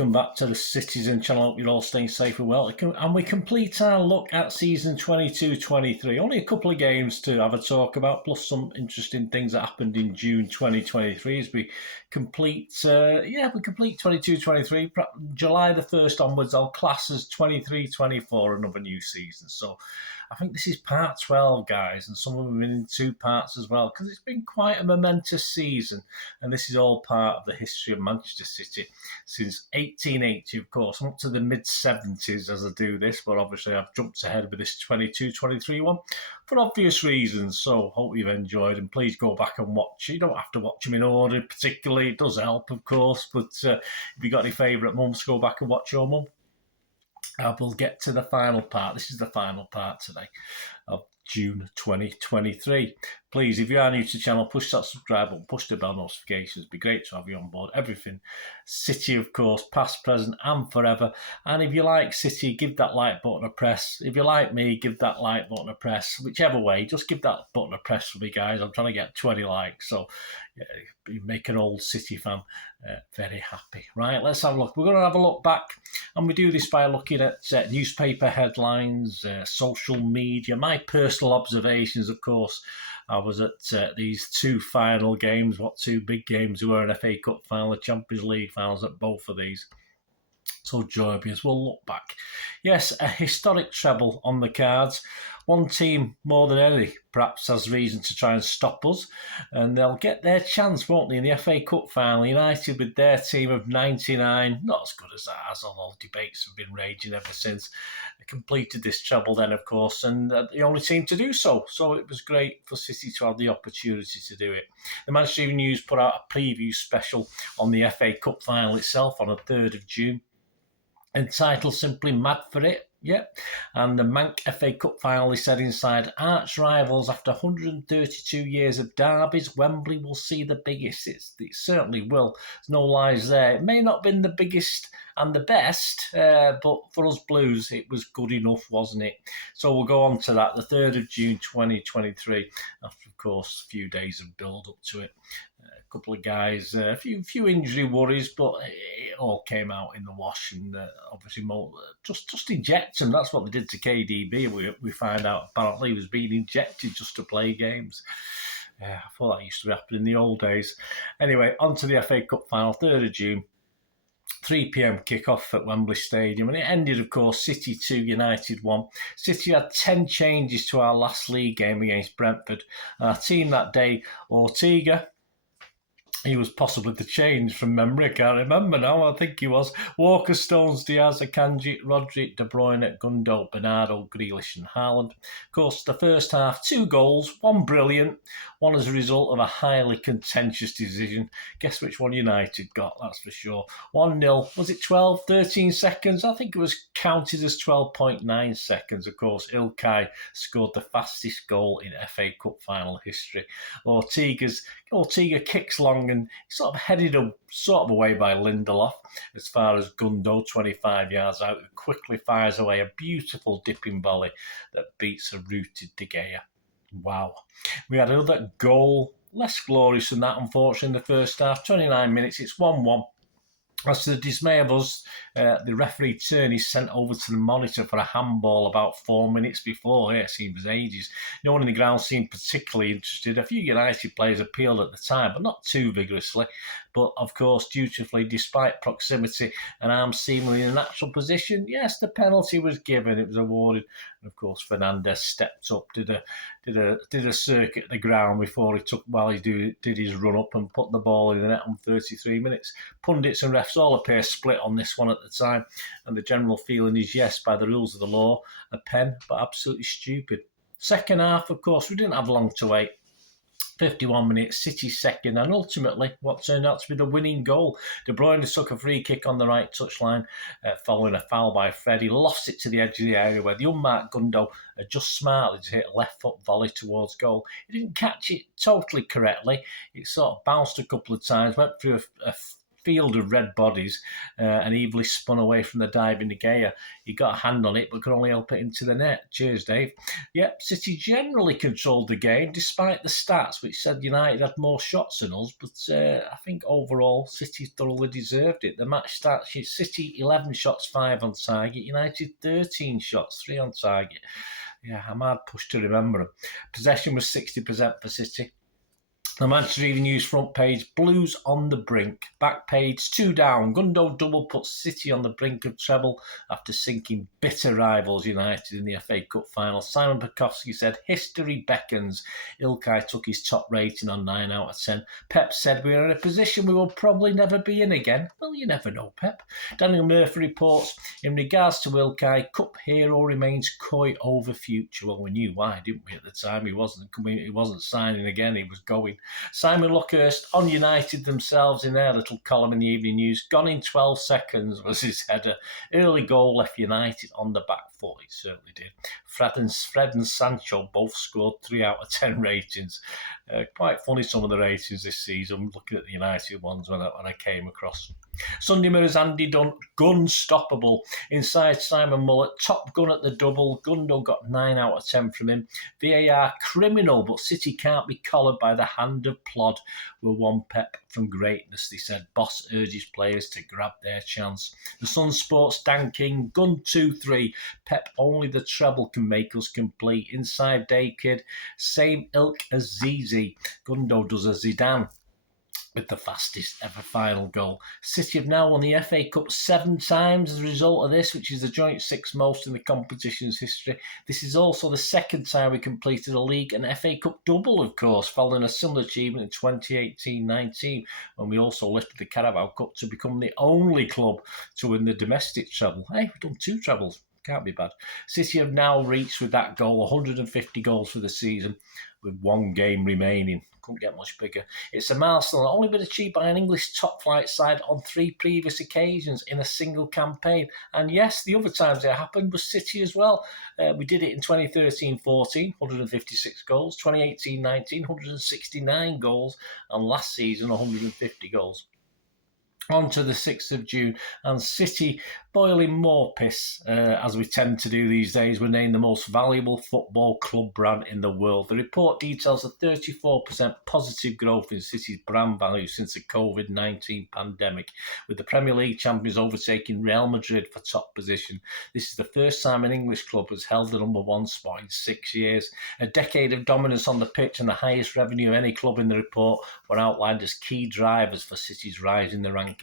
welcome back to the Citizen channel. Hope you're all staying safe and well. And we complete our look at season 22-23. Only a couple of games to have a talk about, plus some interesting things that happened in June 2023 as we complete 22-23. July the 1st onwards, I'll class as 23-24, another new season. So I think this is part 12, guys, and some of them have been in two parts as well, because it's been quite a momentous season, and this is all part of the history of Manchester City since 1880, of course. I'm up to the mid-70s as I do this, but obviously I've jumped ahead with this 22-23 one for obvious reasons, so hope you've enjoyed, and please go back and watch. You don't have to watch them in order particularly, it does help, of course, but if you've got any favourite mums, go back and watch your mum. We'll get to the final part. This is the final part today of June 2023. Please, if you are new to the channel, push that subscribe button, push the bell notifications. It'd be great to have you on board. Everything City, of course, past, present and forever. And if you like City, give that like button a press. If you like me, give that like button a press. Whichever way, just give that button a press for me, guys. I'm trying to get 20 likes. So yeah, you make an old City fan very happy. Right, let's have a look. We're going to have a look back, and we do this by looking at newspaper headlines, social media, my personal observations, of course. I was at these two final games, two big games were an FA Cup final, a Champions League finals at both of these. So joyous. We'll look back. Yes, a historic treble on the cards. One team, more than any, perhaps has reason to try and stop us. And they'll get their chance, won't they, in the FA Cup final. United with their team of 99, not as good as ours, although debates have been raging ever since. They completed this treble then, of course, and the only team to do so. So it was great for City to have the opportunity to do it. The Manchester Evening News put out a preview special on the FA Cup final itself on the 3rd of June. Entitled simply Mad for It, yep. And the Manc FA Cup final, they said inside, arch rivals after 132 years of derbies, Wembley will see the biggest. It certainly will. There's no lies there. It may not have been the biggest and the best, but for us Blues, it was good enough, wasn't it? So we'll go on to that, the 3rd of June 2023, after, of course, a few days of build-up to it. A couple of guys, a few injury worries, but it all came out in the wash, and obviously just inject him. That's what they did to KDB. We find out apparently he was being injected just to play games. I thought that used to happen in the old days. Anyway, on to the FA Cup final, 3rd of June. 3 p.m. kick-off at Wembley Stadium, and it ended, of course, City 2, United 1. City had 10 changes to our last league game against Brentford. Our team that day, Ortega, he was possibly the change from memory. I can't remember now. I think he was. Walker, Stones, Diaz, Akanji, Rodri, De Bruyne, Gundo, Bernardo, Grealish and Haaland. Of course, the first half, 2 goals, one brilliant, one as a result of a highly contentious decision. Guess which one United got, that's for sure. 1-0. Was it 12, 13 seconds? I think it was counted as 12.9 seconds. Of course, Ilkay scored the fastest goal in FA Cup final history. Ortega kicks long and sort of headed away by Lindelof as far as Gundo, 25 yards out, who quickly fires away a beautiful dipping volley that beats a rooted De Gea. Wow. We had another goal, less glorious than that, unfortunately, in the first half. 29 minutes, it's 1-1. As to the dismay of us, the referee Turney sent over to the monitor for a handball about 4 minutes before. Yeah, it seems ages. No one in the ground seemed particularly interested. A few United players appealed at the time, but not too vigorously. But, of course, dutifully, despite proximity and arms seemingly in a natural position, yes, the penalty was given. It was awarded. And, of course, Fernandes stepped up, did a circuit at the ground before he did his run-up and put the ball in the net on 33 minutes. Pundits and refs all appear split on this one at the time, and the general feeling is yes, by the rules of the law, a pen, but absolutely stupid. Second half, of course, we didn't have long to wait. 51 minutes, City second, and ultimately what turned out to be the winning goal. De Bruyne took a free kick on the right touchline following a foul by Fred. He lost it to the edge of the area where the unmarked Gundo had just smartly hit a left foot volley towards goal. He didn't catch it totally correctly. It sort of bounced a couple of times, went through a field of red bodies and evilly spun away from the diving De Gea. He got a hand on it but could only help it into the net. Cheers, Dave. Yep, City generally controlled the game despite the stats, which said United had more shots than us, but I think overall City thoroughly deserved it. The match stats, City 11 shots, 5 on target, United 13 shots, 3 on target. Yeah, I'm hard pushed to remember them. Possession was 60% for City. The Manchester Evening News front page, Blues on the brink. Back page, 2 down. Gundo double puts City on the brink of treble after sinking bitter rivals United in the FA Cup final. Simon Pekowski said, history beckons. Ilkay took his top rating on 9 out of 10. Pep said, we are in a position we will probably never be in again. Well, you never know, Pep. Daniel Murphy reports, in regards to Ilkay, Cup hero remains coy over future. Well, we knew why, didn't we, at the time? He wasn't signing again, he was going. Simon Luckhurst on United themselves in their little column in the Evening News. Gone in 12 seconds was his header. Early goal left United on the back foot. It certainly did. Fred and Sancho both scored 3 out of 10 ratings. Quite funny, some of the ratings this season, looking at the United ones when I came across. Sunday Mirror's Andy Dunn, gun stoppable. Inside Simon Mullet, top gun at the double. Gundo got 9 out of 10 from him. VAR criminal, but City can't be collared by the hand of plod. We're one Pep from greatness, they said. Boss urges players to grab their chance. The Sun Sports Dan King, gun 2-3. Pep, only the treble can make us complete. Inside Day Kid, same ilk as Zizi. Gundo does a Zidane with the fastest ever final goal. City have now won the FA Cup 7 times as a result of this, which is the joint 6th most in the competition's history. This is also the second time we completed a league and FA Cup double, of course, following a similar achievement in 2018-19, when we also lifted the Carabao Cup to become the only club to win the domestic treble. Hey, we've done 2 trebles. Can't be bad. City have now reached, with that goal, 150 goals for the season, with 1 game remaining. Couldn't get much bigger. It's a milestone only been achieved by an English top-flight side on 3 previous occasions in a single campaign. And yes, the other times it happened was City as well. We did it in 2013-14, 156 goals, 2018-19, 169 goals, and last season, 150 goals. On to the 6th of June, and City, boiling more piss, as we tend to do these days, were named the most valuable football club brand in the world. The report details a 34% positive growth in City's brand value since the COVID-19 pandemic, with the Premier League champions overtaking Real Madrid for top position. This is the first time an English club has held the number 1 spot in 6 years. A decade of dominance on the pitch and the highest revenue of any club in the report were outlined as key drivers for City's rise in the rankings.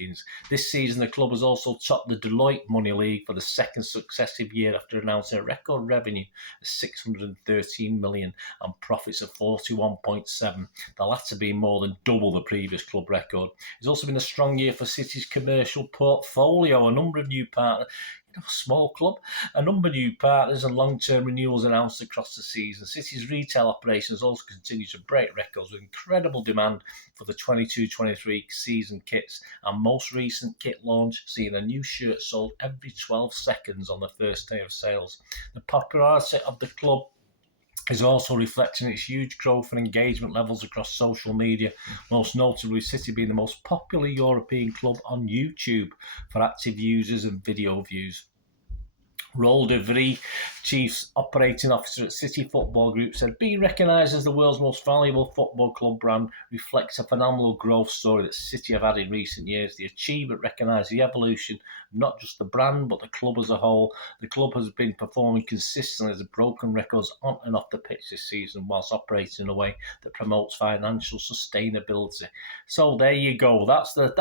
This season, the club has also topped the Deloitte Money League for the 2nd successive year after announcing a record revenue of $613 million and profits of $41.7, the latter being more than double the previous club record. It's also been a strong year for City's commercial portfolio. A number of new partners, small club, a number of new partners and long-term renewals announced across the season. City's retail operations also continue to break records with incredible demand for the 22-23 season kits, and most recent kit launch seeing a new shirt sold every 12 seconds on the first day of sales. The popularity of the club is also reflecting its huge growth and engagement levels across social media, most notably City being the most popular European club on YouTube for active users and video views. Roel de Vries, Chief Operating Officer at City Football Group, said, being recognised as the world's most valuable football club brand reflects a phenomenal growth story that City have had in recent years. The achievement recognised the evolution of not just the brand, but the club as a whole. The club has been performing consistently as broken records on and off the pitch this season, whilst operating in a way that promotes financial sustainability. So there you go. That's the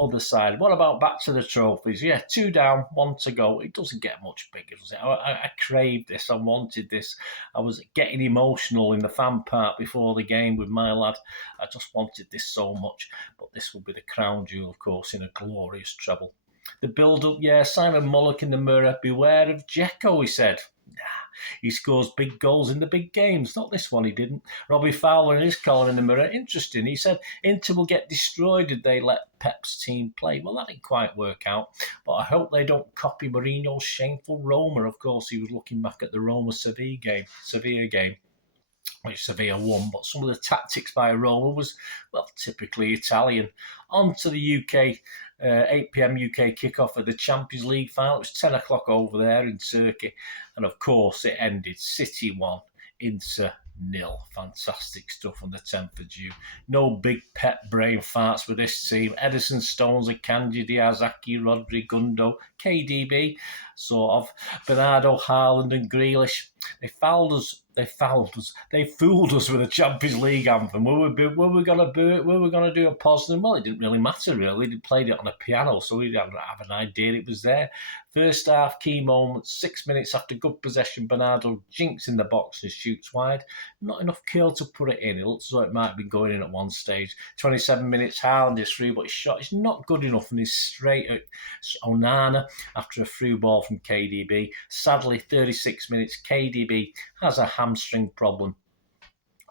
other side. What about back to the trophies? Yeah, 2 down, 1 to go. It doesn't get much bigger, does it? I craved this. I wanted this. I was getting emotional in the fan part before the game with my lad. I just wanted this so much. But this will be the crown jewel, of course, in a glorious treble. The build-up, yeah, Simon Mullock in the Mirror. Beware of Dzeko, he said. He scores big goals in the big games. Not this one, he didn't. Robbie Fowler in his column in the Mirror. Interesting. He said, Inter will get destroyed if they let Pep's team play. Well, that didn't quite work out. But I hope they don't copy Mourinho's shameful Roma. Of course, he was looking back at the Roma-Sevilla game. which Sevilla won, but some of the tactics by Roma was, well, typically Italian. On to the UK, 8 p.m. UK kickoff of the Champions League final. It was 10 o'clock over there in Turkey. And of course, it ended City 1, Inter 0. Fantastic stuff on the 10th of June. No big pet brain farts with this team. Edison, Stones, Akanji, Diaz, Aki, Rodri, Gundo, KDB, sort of. Bernardo, Haaland and Grealish. They fouled us. They fooled us with a Champions League anthem. Were we going to boo it? Were we going to do a pause? Well, it didn't really matter, really. They played it on a piano, so we didn't have an idea it was there. First half, key moments, 6 minutes after good possession, Bernardo jinks in the box and shoots wide. Not enough curl to put it in. It looks as though it might have been going in at one stage. 27 minutes, Haaland is through, but his shot is not good enough and he's straight at Onana after a through ball from KDB. Sadly, 36 minutes, KDB has a hamstring problem.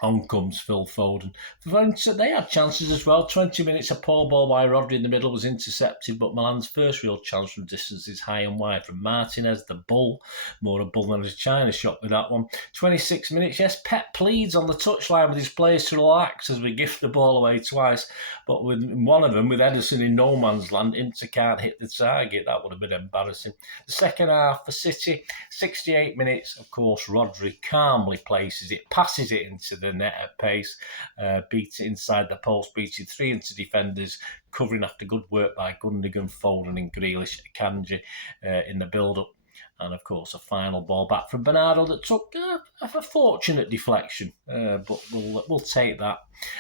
On comes Phil Foden. They had chances as well. 20 minutes, a poor ball by Rodri in the middle was intercepted, but Milan's first real chance from distance is high and wide from Martinez, the bull. More a bull than a China shot with that one. 26 minutes, yes, Pep pleads on the touchline with his players to relax as we gift the ball away twice. But with one of them, with Edison in no man's land, Inter can't hit the target. That would have been embarrassing. The second half for City, 68 minutes, of course, Rodri calmly places it, passes it into the net at pace, beats it inside the post, beating 3 Inter defenders, covering after good work by Gundogan, Foden and Grealish, Akanji in the build-up. And, of course, a final ball back from Bernardo that took a fortunate deflection, but we'll take that.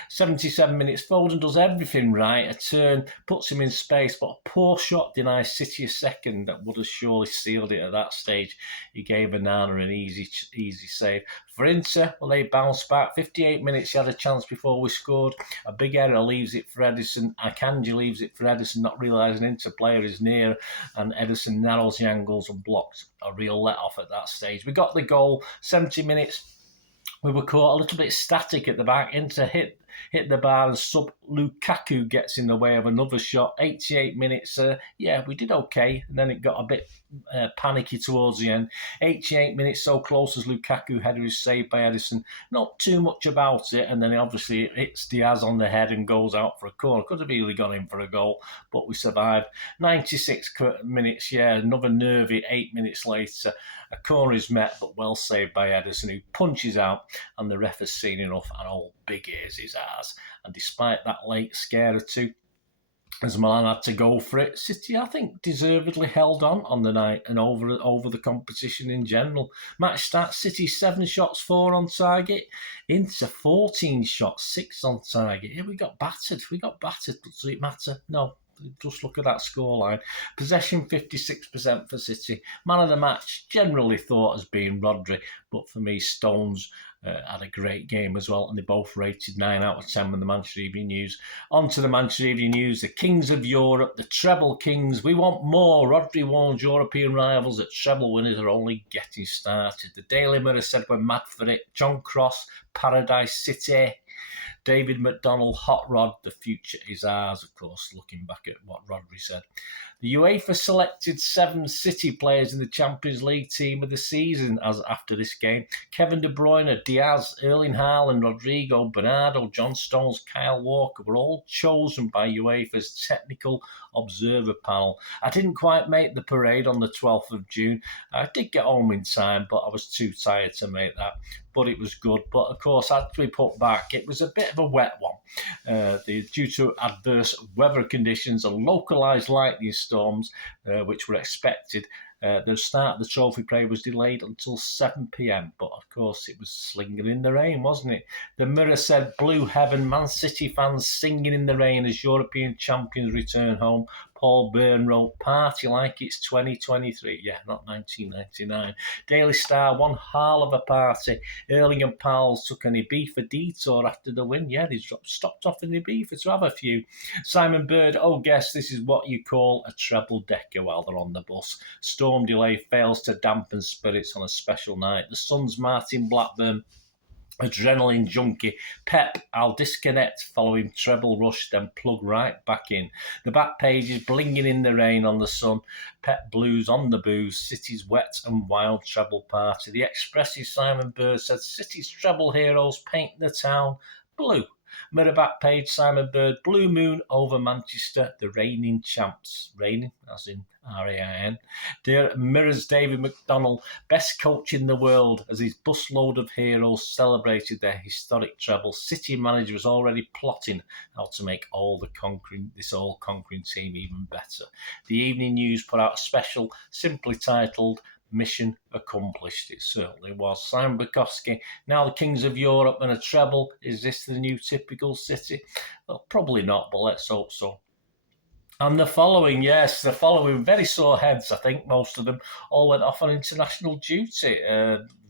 77 minutes, Foden does everything right. A turn, puts him in space, but a poor shot denies City a second that would have surely sealed it at that stage. He gave Onana an easy save. For Inter, well, they bounced back. 58 minutes, he had a chance before we scored. A big error leaves it for Edison. Akanji leaves it for Edison, not realising Inter player is near, and Edison narrows the angles and blocks a real let-off at that stage. We got the goal, 70 minutes. We were caught a little bit static at the back. Inter hit the bar and sub Lukaku gets in the way of another shot. 88 minutes, we did okay. And then it got a bit panicky towards the end. 88 minutes, so close as Lukaku header is saved by Edison. Not too much about it. And then obviously it hits Diaz on the head and goes out for a corner. Could have easily gone in for a goal, but we survived. 96 minutes, another nervy 8 minutes later. A corner is met, but well saved by Edison, who punches out, and the ref has seen enough, and old Big Ears is ours. And despite that late scare or two, as Milan had to go for it, City, I think, deservedly held on the night and over the competition in general. Match stats, City 7 shots, 4 on target. Inter 14 shots, 6 on target. Yeah, we got battered. Does it matter? No. Just look at that scoreline. Possession 56% for City. Man of the match generally thought as being Rodri, but for me, Stones had a great game as well, and they both rated 9 out of 10 with the Manchester Evening News. On to the Manchester Evening News, the Kings of Europe, the Treble Kings. We want more. Rodri warns European rivals that treble winners are only getting started. The Daily Mirror said we're mad for it. John Cross, Paradise City. David McDonnell, Hot Rod, the future is ours, of course, looking back at what Rodri said. The UEFA selected 7 City players in the Champions League team of the season as after this game. Kevin De Bruyne, Diaz, Erling Haaland, Rodrigo, Bernardo, John Stones, Kyle Walker were all chosen by UEFA's technical observer panel. I didn't quite make the parade on the 12th of June. I did get home in time, but I was too tired to make that. But it was good. But of course, as we put back, it was a bit of a wet one. Due to adverse weather conditions and localised lightning storms, which were expected, the start of the trophy parade was delayed until 7 p.m. But of course, it was slinging in the rain, wasn't it? The Mirror said, Blue Heaven, Man City fans singing in the rain as European champions return home. Paul Byrne wrote, party like it's 2023. Yeah, not 1999. Daily Star, one hell of a party. Erling and pals took an Ibiza detour after the win. Yeah, they stopped off in Ibiza to have a few. Simon Bird, guess this is what you call a treble decker while they're on the bus. Storm delay fails to dampen spirits on a special night. The Suns, Martin Blackburn, Adrenaline junkie. Pep, I'll disconnect following treble rush, then plug right back in. The back page is blinging in the rain on the sun. Pep blues on the booze. City's wet and wild treble party. The expressive Simon Bird said City's treble heroes paint the town blue. Mirror back page, Simon Bird, Bluemoon over Manchester, the reigning champs. Reigning, as in R-A-I-N. Dear Mirrors, David McDonnell, best coach in the world, as his busload of heroes celebrated their historic treble. City manager was already plotting how to make this all-conquering team even better. The Evening News put out a special, simply titled Mission Accomplished. It certainly was. Simon Bukowski, now the Kings of Europe and a treble. Is this the new typical City? Well, probably not, but let's hope so. And the following, very sore heads, I think, most of them, all went off on international duty.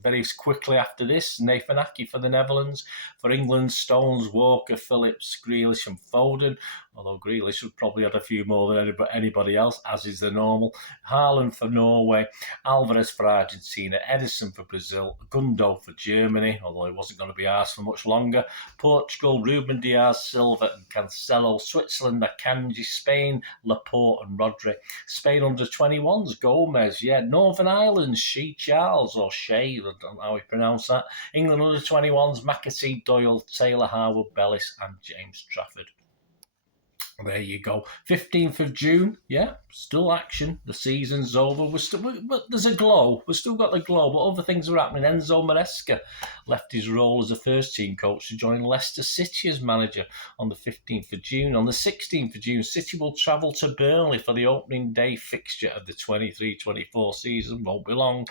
Very quickly after this, Nathan Aki for the Netherlands. For England, Stones, Walker, Phillips, Grealish and Foden. Although Grealish would probably had a few more than anybody else, as is the normal. Haaland for Norway. Alvarez for Argentina. Edison for Brazil. Gundo for Germany, although he wasn't going to be asked for much longer. Portugal, Ruben Diaz, Silva and Cancelo. Switzerland, Akanji. Spain, Laporte and Rodri. Spain under 21s, Gomez. Northern Ireland, Shea Charles or Shea, I don't know how we pronounce that. England under 21s, McAtee, Doyle, Taylor, Harwood, Bellis and James Trafford. There you go. 15th of June, still action. The season's over. But there's a glow. We've still got the glow, but other things are happening. Enzo Maresca left his role as a first-team coach to join Leicester City as manager on the 15th of June. On the 16th of June, City will travel to Burnley for the opening day fixture of the 23-24 season. Won't be long.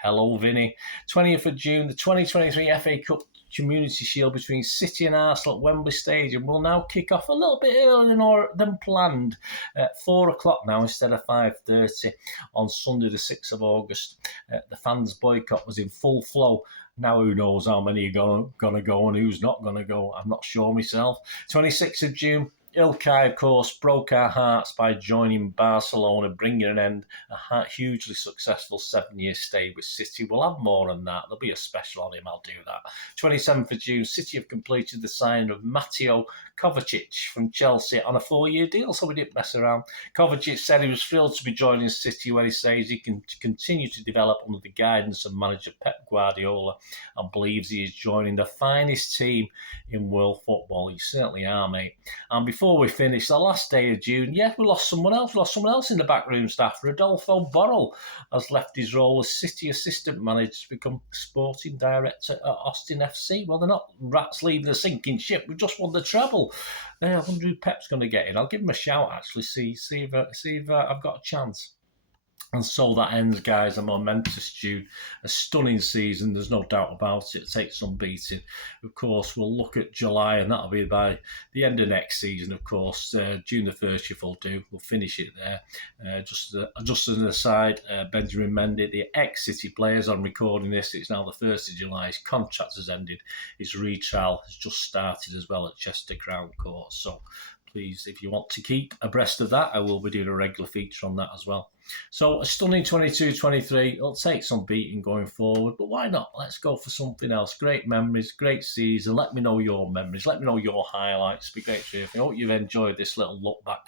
Hello, Vinny. 20th of June, the 2023 FA Cup Community Shield between City and Arsenal at Wembley Stadium will now kick off a little bit earlier than planned at 4 o'clock now instead of 5:30 on Sunday the 6th of August. The fans' boycott was in full flow. Now who knows how many are going to go and who's not going to go. I'm not sure myself. 26th of June, Ilkay, of course, broke our hearts by joining Barcelona, bringing an end a hugely successful 7-year stay with City. We'll have more on that. There'll be a special on him. I'll do that. 27th of June, City have completed the signing of Mateo Kovacic from Chelsea on a 4-year deal, so we didn't mess around. Kovacic said he was thrilled to be joining City, where he says he can continue to develop under the guidance of manager Pep Guardiola and believes he is joining the finest team in world football. You certainly are, mate. And before we finish, the last day of June, we lost someone else. We lost someone else in the backroom staff. Rodolfo Borrell has left his role as City assistant manager to become sporting director at Austin FC. Well, they're not rats leaving a sinking ship. We've just won the treble. I wonder who Pep's going to get in. I'll give him a shout, actually, see if I've got a chance. And so that ends, guys, a momentous June, a stunning season. There's no doubt about it. It takes some beating. Of course, we'll look at July, and that'll be by the end of next season, of course. June the 30th will do. We'll finish it there. Just as an aside, Benjamin Mendy, the ex-City players, on recording this, it's now the 1st of July. His contract has ended. His retrial has just started as well at Chester Crown Court. So please, if you want to keep abreast of that, I will be doing a regular feature on that as well. So a stunning 22-23. It'll take some beating going forward, but why not? Let's go for something else. Great memories, great season. Let me know your memories. Let me know your highlights. It'd be great to hear. I hope you've enjoyed this little look back.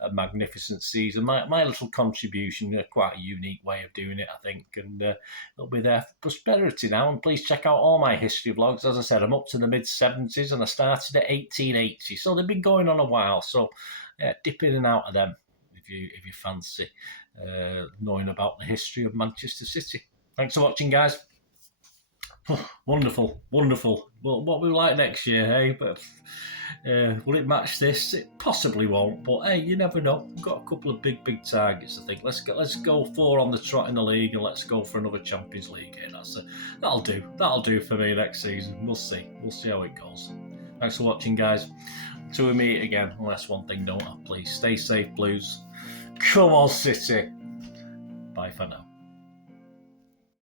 A magnificent season. My little contribution, quite a unique way of doing it, I think, and it'll be there for prosperity now. And please check out all my history vlogs. As I said, I'm up to the mid-70s, and I started at 1880, so they've been going on a while. So dip in and out of them if you fancy knowing about the history of Manchester City. Thanks for watching, guys. Wonderful. Well, what we like next year, hey? But will it match this? It possibly won't, but hey, you never know. We've got a couple of big targets, I think. Let's go 4 on the trot in the league, and let's go for another Champions League. Hey, that'll do. That'll do for me next season. We'll see how it goes. Thanks for watching, guys. Until we meet again, unless one thing don't have, please stay safe, Blues. Come on, City. Bye for now.